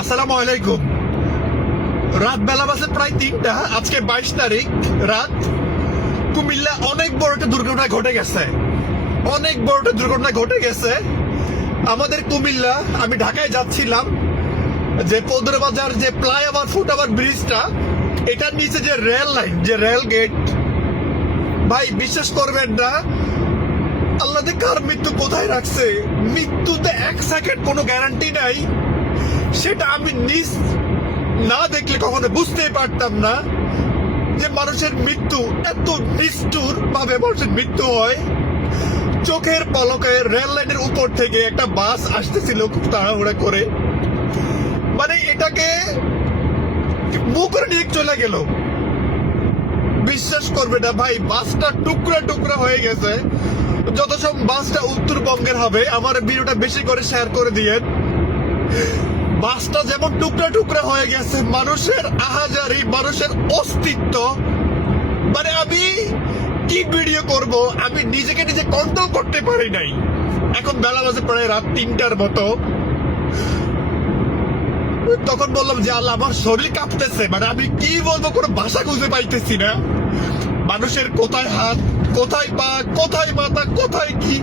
আসসালামু আলাইকুম। রাত বেলা বাজে প্রায় 3টা। আজকে 22 তারিখ রাত। কুমিল্লা অনেক বড় একটা দুর্ঘটনা ঘটে গেছে। অনেক বড় একটা দুর্ঘটনা ঘটে গেছে আমাদের কুমিল্লা। আমি ঢাকায় যাচ্ছিলাম, যে পৌদরবাজার যে ফ্লাইওভার ফুটওভার ব্রিজটা, এটার নিচে যে রেল লাইন, যে রেল গেট, ভাই বিশ্বাস করবেন না, আল্লাহ কার মৃত্যু কোথায় রাখছে। মৃত্যুতে 1 সেকেন্ড কোনো গ্যারান্টি নাই। সেটা আমি নিজ না দেখলে কখনো বুঝতেই পারতাম না যে মানুষের মৃত্যু এত নিষ্ঠুর ভাবে মানুষের মৃত্যু হয়। চোখের পলকে রেল লাইনের উপর থেকে একটা বাস আসতেছিল খুব তাড়াহুড়া করে, মানে এটাকে মুখ করে নিয়ে চলে গেল। বিশ্বাস করবে না ভাই, বাসটা টুকরা টুকরা হয়ে গেছে। যত সব বাসটা উত্তরবঙ্গের হবে, আমার ভিডিওটা বেশি করে শেয়ার করে দিয়ে। বাসটা যেমন টুকরা টুকরা হয়ে গেছে, মানুষের আহাজারি, মানুষের অস্তিত্ব, মানে আমি কি ভিডিও করব, আমি নিজেকে নিজে কন্ট্রোল করতে পারি নাই। এখন বেলা বাজে প্রায় রাত 3টার মতো। তখন বললাম যে আল্লাহ, আমার শরীর কাঁপতেছে, মানে আমি কি বলবো কোনো ভাষা খুঁজে পাইতেছি না। মানুষের কোথায় হাত, কোথায় পা, কোথায় মাথা, কোথায় কি।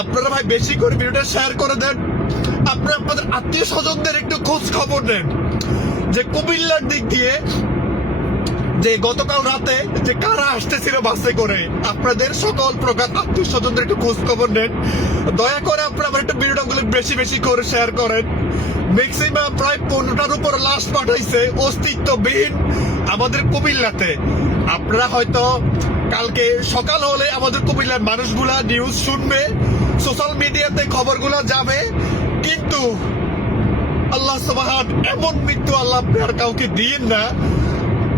আপনারা ভাই বেশি করে ভিডিওটা শেয়ার করে দেন। আপনারা আপনাদের আত্মীয় স্বজনদের একটু খোঁজ খবর নেন যে কুমিল্লার দিক দিয়ে যে গতকাল রাতে যে কারা আসতেছিল বাসে করে। আপনাদের সকল প্রকার আত্মীয় স্বজনদের একটু খোঁজ খবর নেন। দয়া করে আপনারা আমার একটু ভিডিওটা বেশি বেশি করে শেয়ার করেন। ম্যাক্সিমাম প্রায় 15টার উপর লাশ পাঠাইছে অস্তিত্ববিহীন আমাদের কুমিল্লাতে। আপনারা হয়তো কালকে সকাল হলে আমাদের কুমিল্লার মানুষগুলা নিউজ শুনবে, সোশ্যাল মিডিয়াতে খবরগুলা যাবে, কিন্তু আল্লাহ সুবহান এমন মৃত্যু আল্লাহ আপনি আর কাউকে দিয়েন না।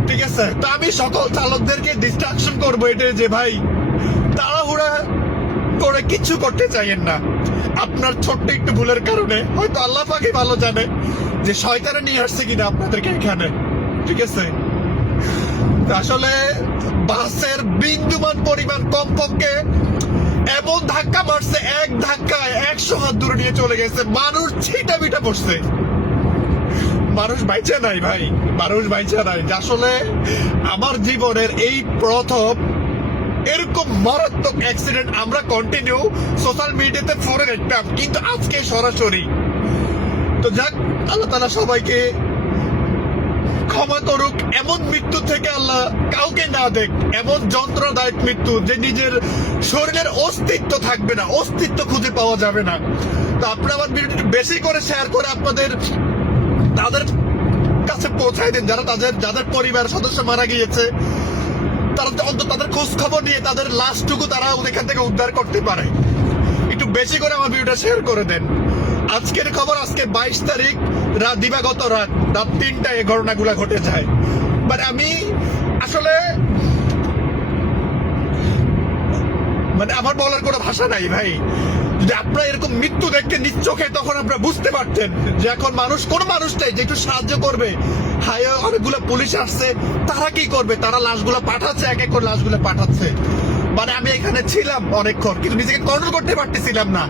ঠিক আছে, তো আমি সকল চালকদেরকে ডিস্ট্রাকশন করবো এটা যে ভাই তাড়াহুড়া করে কিছু করতে চাইেন না। আপনার ছোট্ট একটু ভুলের কারণে হয়তো আল্লাহ পাকই ভালো জানে যে শয়তানে নিয়ে আসছে কিনা আপনাদেরকে এখানে। ঠিক আছে, আসলে বাসের বিন্দুমান পরিমাণ কমপক্ষে এমন ধাক্কা মারছে, এক ধাক্কায় 100 হাত দূরে নিয়ে চলে গেছে। মানুষ ছিটা বিটা পড়ছে, মানুষ বাইচা নাই ভাই, মানুষ বাইচা নাই। আসলে আমার জীবনের এই প্রথম এরকম মারাত্মক অ্যাক্সিডেন্ট আমরা কন্টিনিউ সোশ্যাল মিডিয়াতে ফোরে দেখতাম, কিন্তু আজকে সরাসরি। তো যাক, আল্লাহ তাআলা সবাইকে ক্ষমা করুক। এমন মৃত্যু থেকে আল্লাহ কাউকে না দেখ, এমন যন্ত্রণাদায়ক মৃত্যু যে নিজের শরীরের অস্তিত্ব থাকবে না, অস্তিত্ব খুঁজে পাওয়া যাবে না। তো আপনারা আমার ভিডিওটি বেশি করে শেয়ার করে আপনাদের তাদের কাছে পৌঁছায় দেন, যাদের পরিবার সদস্য মারা গিয়েছে, তারা অন্তত তাদের খোঁজ খবর নিয়ে তাদের লাশটুকু তারা এখান থেকে উদ্ধার করতে পারে। একটু বেশি করে আমার ভিডিওটা শেয়ার করে দেন। আজকের খবর, আজকে 22 তারিখ রাত, দিবাগত রাত 3টায় এই ঘটনাগুলো ঘটে যায়। মানে আমি আসলে মানে আমার বলার কোনো ভাষা নাই ভাই। যদি আপনারা এরকম মৃত্যু দেখতে নিজ চোখে, তখন আপনারা বুঝতে পারতেন যে এখন মানুষ, কোন মানুষটাই যে একটু সাহায্য করবে। হাইওয়ে অনেকগুলো পুলিশ আসছে, তারা কি করবে? তারা লাশগুলো পাঠাচ্ছে, এক এক করে লাশগুলো পাঠাচ্ছে। মানে আমি এখানে ছিলাম অনেকক্ষণ, কিন্তু নিজেকে কন্ট্রোল করতে পারতেছিলাম না।